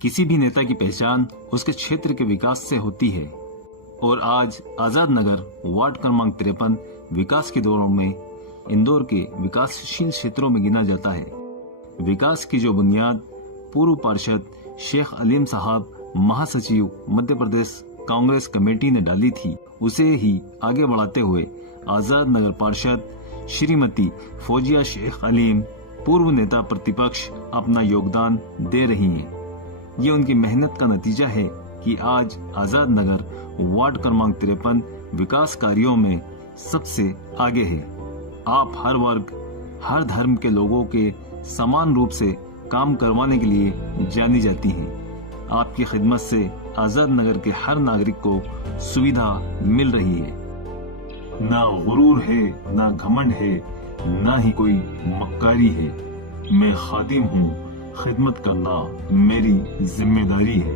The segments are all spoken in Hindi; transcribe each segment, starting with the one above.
किसी भी नेता की पहचान उसके क्षेत्र के विकास से होती है और आज आजाद नगर वार्ड क्रमांक 53 विकास की दौड़ में इंदौर के विकासशील क्षेत्रों में गिना जाता है। विकास की जो बुनियाद पूर्व पार्षद शेख अलीम साहब महासचिव मध्य प्रदेश कांग्रेस कमेटी ने डाली थी, उसे ही आगे बढ़ाते हुए आजाद नगर पार्षद श्रीमती फौजिया शेख अलीम पूर्व नेता प्रतिपक्ष अपना योगदान दे रही हैं। ये उनकी मेहनत का नतीजा है कि आज आजाद नगर वार्ड क्रमांक 53 विकास कार्यों में सबसे आगे है। आप हर वर्ग हर धर्म के लोगों के समान रूप से काम करवाने के लिए जानी जाती हैं। आपकी खिदमत से आजाद नगर के हर नागरिक को सुविधा मिल रही है। ना गुरूर है, ना घमंड है, ना ही कोई मक्कारी है। मैं खादिम हूँ, खिदमत करना मेरी जिम्मेदारी है।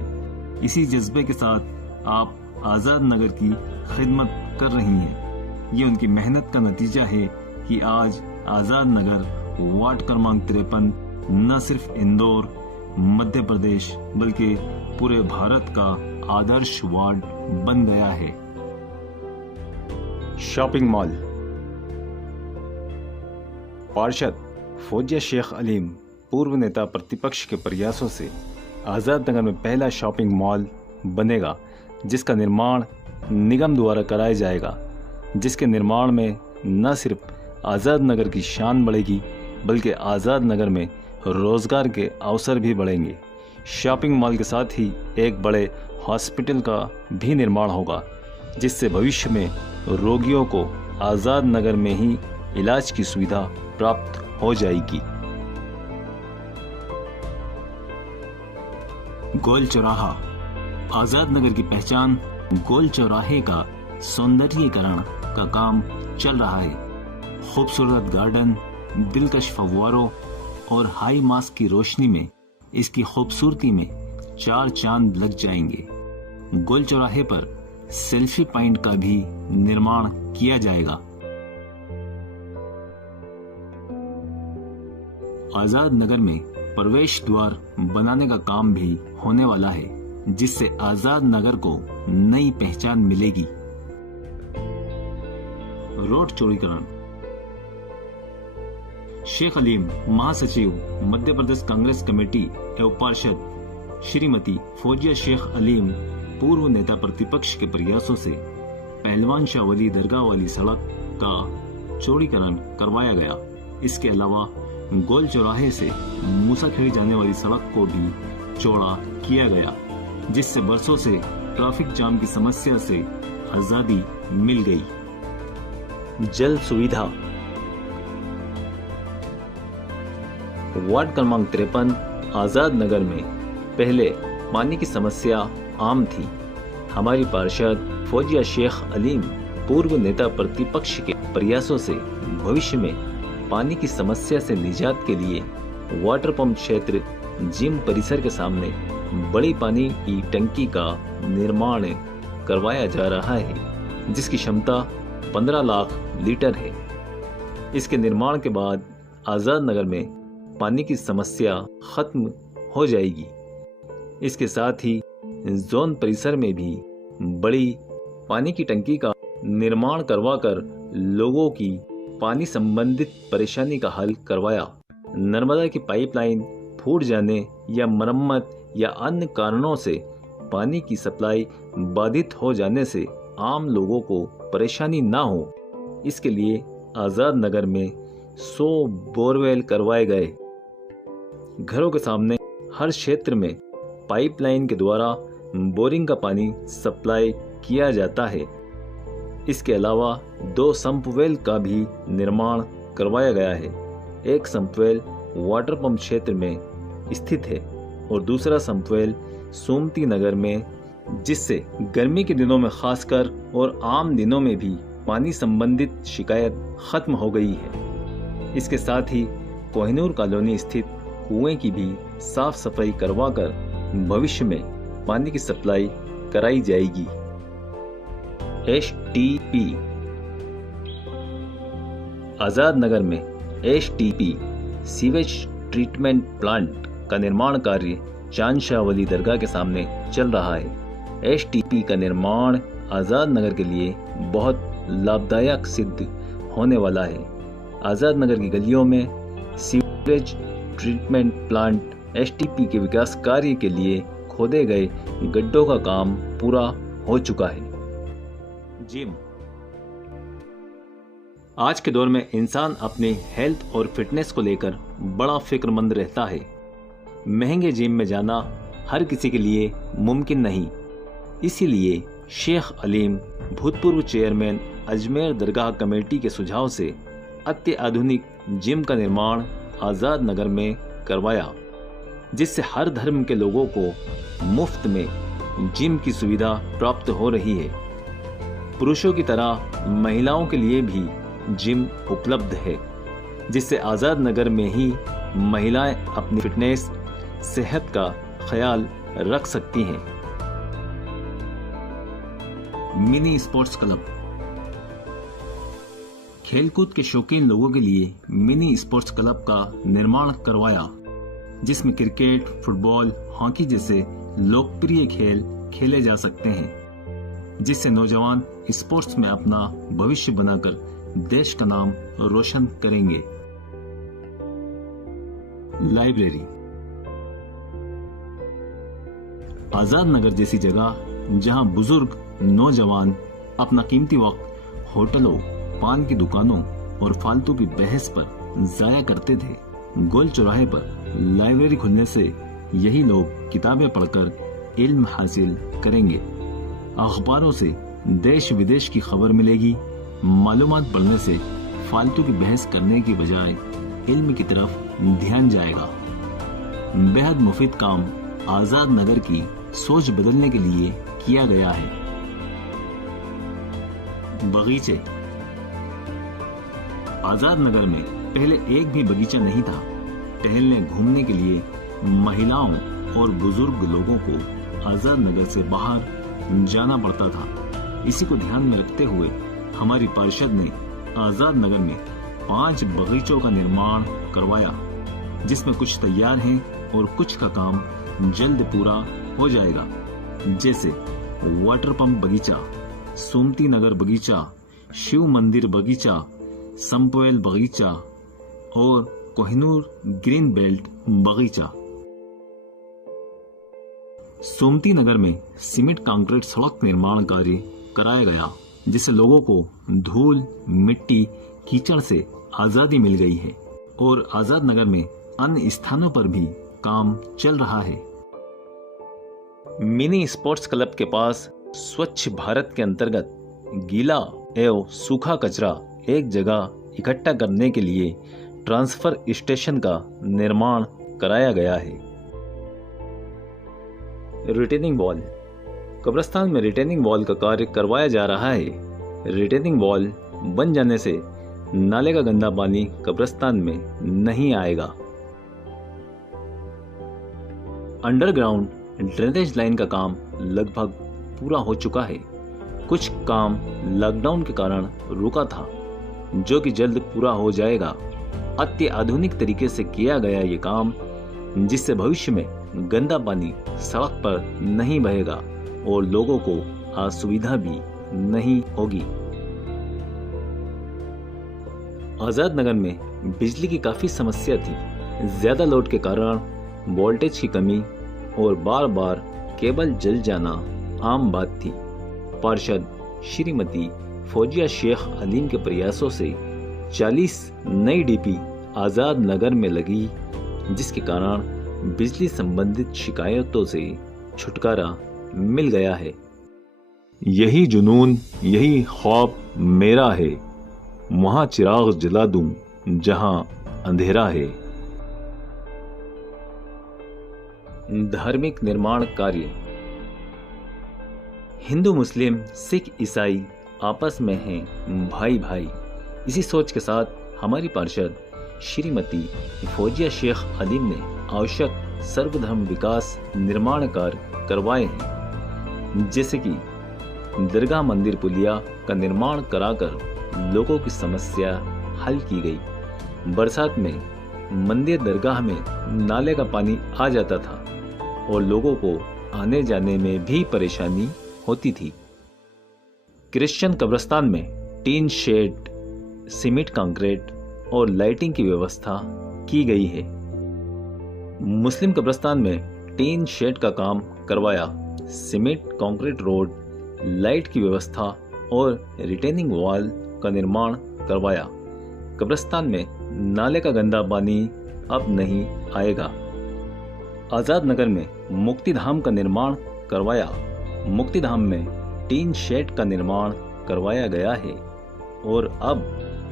इसी जज्बे के साथ आप आजाद नगर की खिदमत कर रही हैं। ये उनकी मेहनत का नतीजा है कि आज आजाद नगर वार्ड क्रमांक 53 न सिर्फ इंदौर मध्य प्रदेश बल्कि पूरे भारत का आदर्श वार्ड बन गया है। Shopping mall. पार्षद फौजिया शेख अलीम पूर्व नेता प्रतिपक्ष के प्रयासों से आजाद नगर में पहला शॉपिंग मॉल बनेगा, जिसका निर्माण निगम द्वारा कराया जाएगा, जिसके निर्माण में न सिर्फ आजाद नगर की शान बढ़ेगी बल्कि आजाद नगर में रोजगार के अवसर भी बढ़ेंगे। शॉपिंग मॉल के साथ ही एक बड़े हॉस्पिटल का भी निर्माण होगा, जिससे भविष्य में रोगियों को आजाद नगर में ही इलाज की सुविधा प्राप्त हो जाएगी। गोल चौराहा। आजाद नगर की पहचान गोल चौराहे का सौंदर्यीकरण का काम चल रहा है। खूबसूरत गार्डन, दिलकश फव्वारों और हाई मास्क की रोशनी में इसकी खूबसूरती में 4 चांद लग जाएंगे। गोल चौराहे पर सेल्फी पॉइंट का भी निर्माण किया जाएगा। आजाद नगर में प्रवेश द्वार बनाने का काम भी होने वाला है, जिससे आजाद नगर को नई पहचान मिलेगी। रोड चौड़ीकरण। शेख अलीम महासचिव मध्य प्रदेश कांग्रेस कमेटी एवं पार्षद श्रीमती फौजिया शेख अलीम पूर्व नेता प्रतिपक्ष के प्रयासों से पहलवान शाह वली दरगाह वाली सड़क का चौड़ीकरण करवाया गया। इसके अलावा गोल चौराहे से मूसाखेड़ी जाने वाली सड़क को भी चौड़ा किया गया, जिससे बरसों से ट्रैफिक जाम की समस्या से आजादी मिल गई। जल सुविधा। वार्ड क्रमांक 53 आजाद नगर में पहले पानी की समस्या आम थी। हमारी पार्षद फौजिया शेख अलीम पूर्व नेता प्रतिपक्ष के प्रयासों से भविष्य में पानी की समस्या से निजात के लिए वाटर पंप क्षेत्र जिम परिसर के सामने बड़ी पानी की टंकी का निर्माण करवाया जा रहा है, जिसकी क्षमता 15 लाख लीटर है। इसके निर्माण के बाद आजाद नगर में पानी की समस्या खत्म हो जाएगी। इसके साथ ही जोन परिसर में भी बड़ी पानी की टंकी का निर्माण करवाकर लोगों की पानी संबंधित परेशानी का हल करवाया। नर्मदा की पाइपलाइन फूट जाने या मरम्मत या अन्य कारणों से पानी की सप्लाई बाधित हो जाने से आम लोगों को परेशानी ना हो, इसके लिए आजाद नगर में 100 बोरवेल करवाए गए। घरों के सामने हर क्षेत्र में पाइपलाइन के द्वारा बोरिंग का पानी सप्लाई किया जाता है। इसके अलावा 2 संपवेल का भी निर्माण करवाया गया है। एक संपवेल वाटर पंप क्षेत्र में स्थित है और दूसरा संपवेल सोमती नगर में, जिससे गर्मी के दिनों में खासकर और आम दिनों में भी पानी संबंधित शिकायत खत्म हो गई है। इसके साथ ही कोहिनूर कॉलोनी स्थित कुएं की भी साफ सफाई करवाकर भविष्य में पानी की सप्लाई कराई जाएगी। HTP। आजाद नगर में HTP सीवेज ट्रीटमेंट प्लांट का निर्माण कार्य चांद शाह वली दरगाह के सामने चल रहा है। STP का निर्माण आज़ाद नगर के लिए बहुत लाभदायक सिद्ध होने वाला है। आज़ाद नगर की गलियों में सीवरेज ट्रीटमेंट प्लांट, STP के विकास कार्य के लिए खोदे गए गड्ढों का काम पूरा हो चुका है। जिम। आज के दौर में इंसान अपनी हेल्थ और फिटनेस को लेकर बड़ा फिक्रमंद रहता है। महंगे जिम में जाना हर किसी के लिए मुमकिन नहीं। इसीलिए शेख अलीम, भूतपूर्व चेयरमैन अजमेर दरगाह कमेटी के सुझाव से अत्याधुनिक जिम का निर्माण आज़ाद नगर में करवाया, जिससे हर धर्म के लोगों को मुफ्त में जिम की सुविधा प्राप्त हो रही है। पुरुषों की तरह महिलाओं के लिए भी जिम उपलब्ध है, जिससे आज़ाद नगर में ही महिलाएं अपनी फिटनेस, सेहत का ख्याल रख सकती हैं। Mini sports club. खेलकूद के शौकीन लोगों के लिए मिनी स्पोर्ट्स क्लब का निर्माण करवाया, जिसमें क्रिकेट, फुटबॉल, हॉकी जैसे लोकप्रिय खेल खेले जा सकते हैं, जिससे नौजवान स्पोर्ट्स में अपना भविष्य बनाकर देश का नाम रोशन करेंगे। लाइब्रेरी। आज़ाद नगर जैसी जगह जहां बुजुर्ग नौजवान अपना कीमती वक्त होटलों, पान की दुकानों और फालतू की बहस पर जाया करते थे, गोल चौराहे पर लाइब्रेरी खुलने से यही लोग किताबें पढ़कर इल्म हासिल करेंगे। अखबारों से देश विदेश की खबर मिलेगी। मालूमात बढ़ने से फालतू की बहस करने की बजाय इल्म की तरफ ध्यान जाएगा। बेहद मुफीद काम आज़ाद नगर की सोच बदलने के लिए किया गया है। बगीचे। आज़ाद नगर में पहले एक भी बगीचा नहीं था। टहलने घूमने के लिए महिलाओं और बुजुर्ग लोगों को आज़ाद नगर से बाहर जाना पड़ता था। इसी को ध्यान में रखते हुए हमारी पार्षद ने आज़ाद नगर में 5 बगीचों का निर्माण करवाया, जिसमें कुछ तैयार हैं और कुछ का काम जल्द पूरा हो जाएगा, जैसे वाटर पंप बगीचा, सुमती नगर बगीचा, शिव मंदिर बगीचा, संपवेल बगीचा और कोहिनूर ग्रीन बेल्ट बगीचा। सुमती नगर में सीमेंट कंक्रीट सड़क निर्माण कार्य कराया गया, जिससे लोगों को धूल, मिट्टी, कीचड़ से आजादी मिल गई है और आज़ाद नगर में अन्य स्थानों पर भी काम चल रहा है। मिनी स्पोर्ट्स क्लब के पास स्वच्छ भारत के अंतर्गत गीला एवं सूखा कचरा एक जगह इकट्ठा करने के लिए ट्रांसफर स्टेशन का निर्माण कराया गया है। Retaining wall. कब्रिस्तान में रिटेनिंग वॉल का कार्य करवाया जा रहा है। रिटेनिंग वॉल बन जाने से नाले का गंदा पानी कब्रिस्तान में नहीं आएगा। अंडरग्राउंड ड्रेनेज लाइन का काम लगभग पूरा हो चुका है। कुछ काम लॉकडाउन के कारण रुका था, जो कि जल्द पूरा हो जाएगा। अत्याधुनिक तरीके से किया गया ये काम, जिससे भविष्य में गंदा पानी सड़क पर नहीं बहेगा और लोगों को असुविधा भी नहीं होगी। आज़ाद नगर में बिजली की काफी समस्या थी। ज्यादा लोड के कारण वोल्टेज की कमी और बार बार केबल जल जाना आम बात थी। पार्षद श्रीमती फौजिया शेख अलीम के प्रयासों से 40 नई डीपी आज़ाद नगर में लगी, जिसके कारण बिजली संबंधित शिकायतों से छुटकारा मिल गया है। यही जुनून, यही ख्वाब मेरा है, वहां चिराग जला दूं जहां अंधेरा है। धार्मिक निर्माण कार्य। हिंदू, मुस्लिम, सिख, ईसाई आपस में हैं भाई भाई। इसी सोच के साथ हमारी पार्षद श्रीमती फौजिया शेख अलीम ने आवश्यक सर्वधर्म विकास निर्माण कार्य करवाए हैं, जैसे कि दरगाह मंदिर पुलिया का निर्माण कराकर लोगों की समस्या हल की गई। बरसात में मंदिर दरगाह में नाले का पानी आ जाता था और लोगों को आने जाने में भी परेशानी होती थी। क्रिश्चियन कब्रिस्तान में टीन शेड, सीमेंट कंक्रीट और लाइटिंग की व्यवस्था की गई है। मुस्लिम कब्रिस्तान में टीन शेड का काम करवाया, सीमेंट कंक्रीट रोड, लाइट की व्यवस्था और रिटेनिंग वॉल का निर्माण करवाया। कब्रिस्तान में नाले का गंदा पानी अब नहीं आएगा। आज़ाद नगर में मुक्तिधाम का निर्माण करवाया। मुक्तिधाम में टीन शेड का निर्माण करवाया गया है और अब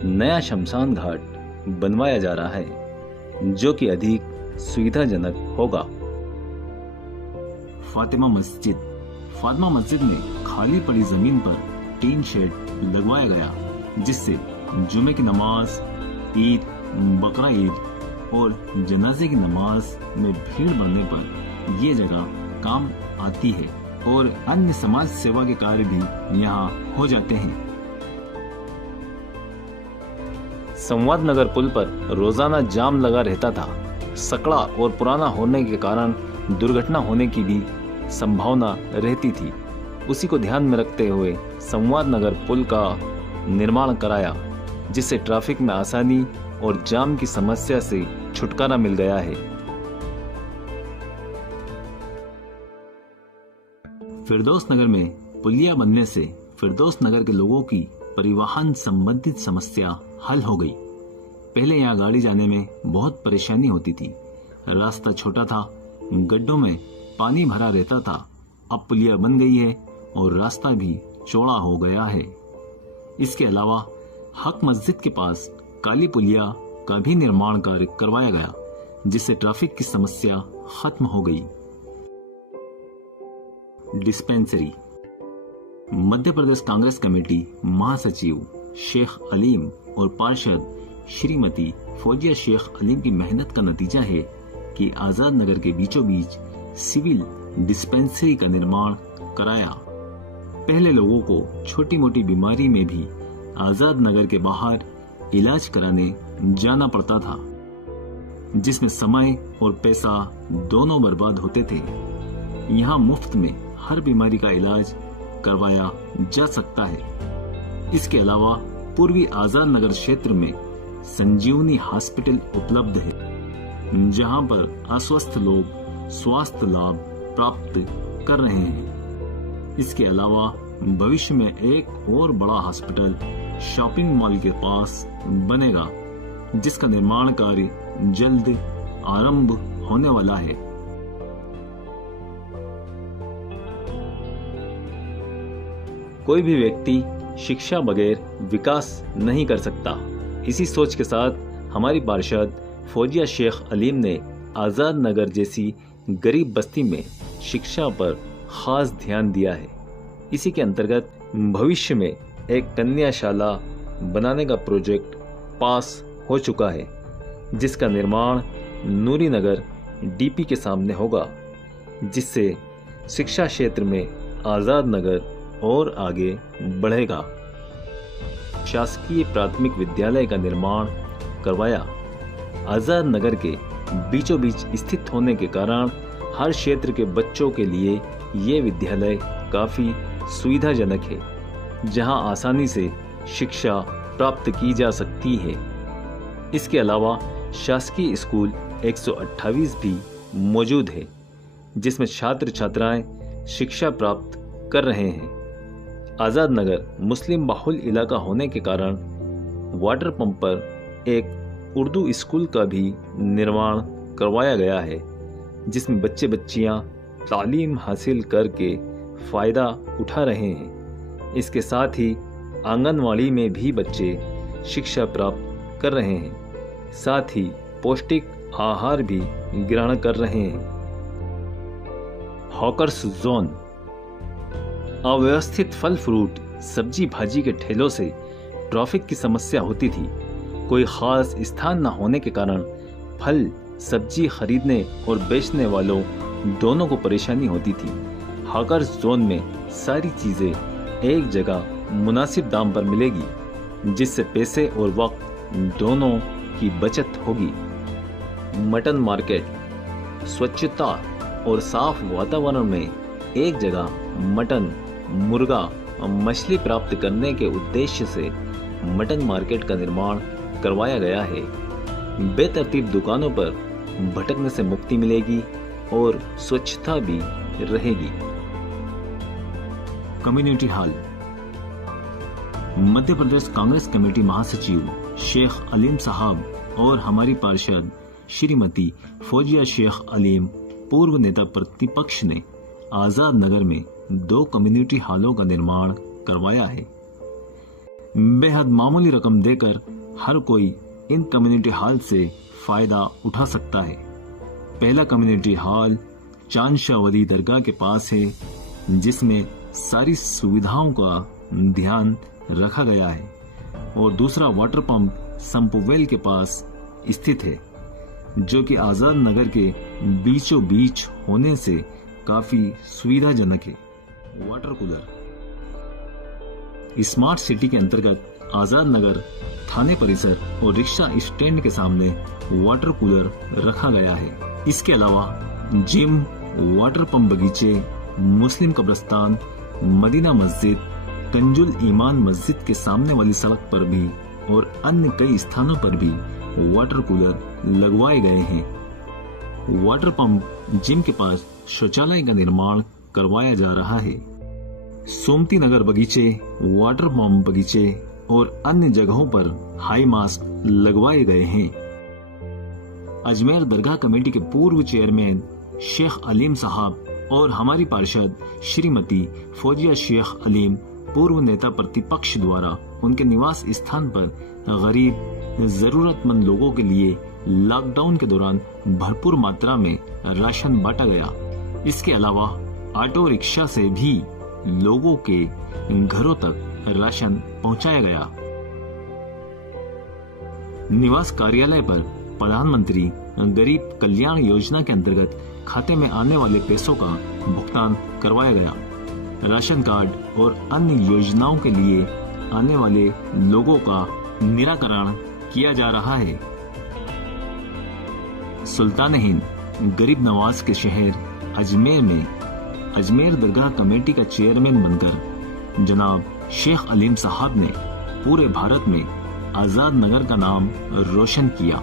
नया शमशान घाट बनवाया जा रहा है जो कि अधिक सुविधाजनक होगा। फातिमा मस्जिद में खाली पड़ी जमीन पर टीन शेड लगवाया गया, जिससे जुमे की नमाज, ईद, बकरा ईद और जनाजे की नमाज में भीड़ बढ़ने पर ये जगह काम आती है और अन्य समाज सेवा के कार्य भी यहाँ हो जाते हैं। संवाद नगर पुल पर रोजाना जाम लगा रहता था। सकड़ा और पुराना होने के कारण दुर्घटना होने की भी संभावना रहती थी। उसी को ध्यान में रखते हुए संवाद नगर पुल का निर्माण कराया, जिससे ट्रैफिक में आसानी और जाम की समस्या से छुटकारा मिल गया है। फिरदौस नगर में पुलिया बनने से फिरदौस नगर के लोगों की परिवहन संबंधित समस्या हल हो गई। पहले यहाँ गाड़ी जाने में बहुत परेशानी होती थी। रास्ता छोटा था, गड्ढों में पानी भरा रहता था। अब पुलिया बन गई है और रास्ता भी चौड़ा हो गया है। इसके अलावा हक मस्जिद के पास काली पुलिया का भी निर्माण कार्य करवाया गया, जिससे ट्रैफिक की समस्या खत्म हो गई। डिस्पेंसरी। मध्य प्रदेश कांग्रेस कमेटी महासचिव शेख अलीम और पार्षद श्रीमती फौजिया शेख अलीम की मेहनत का नतीजा है कि आजाद नगर के बीचों बीच सिविल डिस्पेंसरी का निर्माण कराया। पहले लोगों को छोटी मोटी बीमारी में भी आजाद नगर के बाहर इलाज कराने जाना पड़ता था, जिसमें समय और पैसा दोनों बर्बाद होते थे। यहाँ मुफ्त में हर बीमारी का इलाज करवाया जा सकता है। इसके अलावा पूर्वी आजाद नगर क्षेत्र में संजीवनी हॉस्पिटल उपलब्ध है, जहां पर अस्वस्थ लोग स्वास्थ्य लाभ प्राप्त कर रहे हैं। इसके अलावा भविष्य में एक और बड़ा हॉस्पिटल शॉपिंग मॉल के पास बनेगा, जिसका निर्माण कार्य जल्द आरंभ होने वाला है। कोई भी व्यक्ति शिक्षा बगैर विकास नहीं कर सकता। इसी सोच के साथ हमारी पार्षद फौजिया शेख अलीम ने आज़ाद नगर जैसी गरीब बस्ती में शिक्षा पर खास ध्यान दिया है। इसी के अंतर्गत भविष्य में एक कन्याशाला बनाने का प्रोजेक्ट पास हो चुका है, जिसका निर्माण नूरी नगर डीपी के सामने होगा, जिससे शिक्षा क्षेत्र में आज़ाद नगर और आगे बढ़ेगा। शासकीय प्राथमिक विद्यालय का निर्माण करवाया। आज़ाद नगर के बीचों बीच स्थित होने के कारण हर क्षेत्र के बच्चों के लिए ये विद्यालय काफ़ी सुविधाजनक है, जहां आसानी से शिक्षा प्राप्त की जा सकती है। इसके अलावा शासकीय स्कूल 128 भी मौजूद है, जिसमें छात्र छात्राएं शिक्षा प्राप्त कर रहे हैं। आज़ाद नगर मुस्लिम बहुल इलाका होने के कारण वाटर पंप पर एक उर्दू स्कूल का भी निर्माण करवाया गया है, जिसमें बच्चे बच्चियां तालीम हासिल करके फ़ायदा उठा रहे हैं। इसके साथ ही आंगनवाड़ी में भी बच्चे शिक्षा प्राप्त कर रहे हैं, साथ ही पौष्टिक आहार भी ग्रहण कर रहे हैं। Hawkers zone. अव्यवस्थित फल फ्रूट सब्जी भाजी के ठेलों से ट्रैफिक की समस्या होती थी। कोई खास स्थान न होने के कारण फल सब्जी खरीदने और बेचने वालों दोनों को परेशानी होती थी। हॉकर्स जोन में सारी चीज़ें एक जगह मुनासिब दाम पर मिलेगी, जिससे पैसे और वक्त दोनों की बचत होगी। Mutton market. स्वच्छता और साफ वातावरण में एक जगह मटन, मुर्गा और मछली प्राप्त करने के उद्देश्य से मटन मार्केट का निर्माण करवाया गया है। बेतरतीब दुकानों पर भटकने से मुक्ति मिलेगी और स्वच्छता भी रहेगी। Community hall. Madhya Pradesh Congress committee महासचिव शेख अलीम साहब और हमारी पार्षद श्रीमती फौजिया शेख अलीम पूर्व नेता प्रतिपक्ष ने आजाद नगर में 2 कम्युनिटी हॉलों का निर्माण करवाया है। बेहद मामूली रकम देकर हर कोई इन कम्युनिटी हॉल से फायदा उठा सकता है। पहला कम्युनिटी हॉल चांदशावरी दरगाह के पास है, जिसमें सारी सुविधाओं का ध्यान रखा गया है, और दूसरा वाटर पंप संपुवेल के पास स्थित है, जो कि आजाद नगर के बीचों बीच होने से काफी सुविधाजनक है। Water cooler. स्मार्ट सिटी के अंतर्गत आजाद नगर थाने परिसर और रिक्शा स्टैंड के सामने वाटर कूलर रखा गया है। इसके अलावा जिम, वाटर पंप बगीचे, मुस्लिम कब्रिस्तान, मदीना मस्जिद, कंजुल ईमान मस्जिद के सामने वाली सड़क पर भी और अन्य कई स्थानों पर भी वाटर कूलर लगवाए गए हैं। वाटर पंप जिम के पास शौचालय का निर्माण करवाया जा रहा है। सोमती नगर बगीचे, वाटर पंप बगीचे और अन्य जगहों पर हाई मास्क लगवाए गए हैं। अजमेर दरगाह कमेटी के पूर्व चेयरमैन शेख अलीम साहब और हमारी पार्षद श्रीमती फौजिया शेख अलीम पूर्व नेता प्रतिपक्ष द्वारा उनके निवास स्थान पर गरीब जरूरतमंद लोगों के लिए लॉकडाउन के दौरान भरपूर मात्रा में राशन बांटा गया। इसके अलावा ऑटो रिक्शा से भी लोगों के घरों तक राशन पहुंचाया गया। निवास कार्यालय पर प्रधानमंत्री गरीब कल्याण योजना के अंतर्गत खाते में आने वाले पैसों का भुगतान करवाया गया। राशन कार्ड और अन्य योजनाओं के लिए आने वाले लोगों का निराकरण किया जा रहा है। सुल्तान हिंद गरीब नवाज के शहर अजमेर में अजमेर दरगाह कमेटी का चेयरमैन बनकर जनाब शेख अलीम साहब ने पूरे भारत में आजाद नगर का नाम रोशन किया।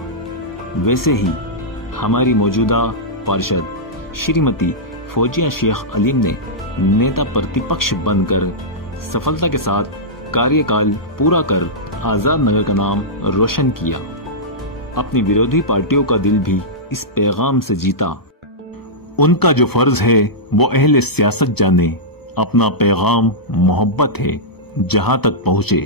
वैसे ही हमारी मौजूदा पार्षद श्रीमती फौजिया शेख अलीम ने नेता प्रतिपक्ष बनकर सफलता के साथ कार्यकाल पूरा कर आजाद नगर का नाम रोशन किया। अपनी विरोधी पार्टियों का दिल भी इस पैगाम से जीता। उनका जो फर्ज है वो अहले सियासत जाने, अपना पैगाम मोहब्बत है जहां तक पहुंचे।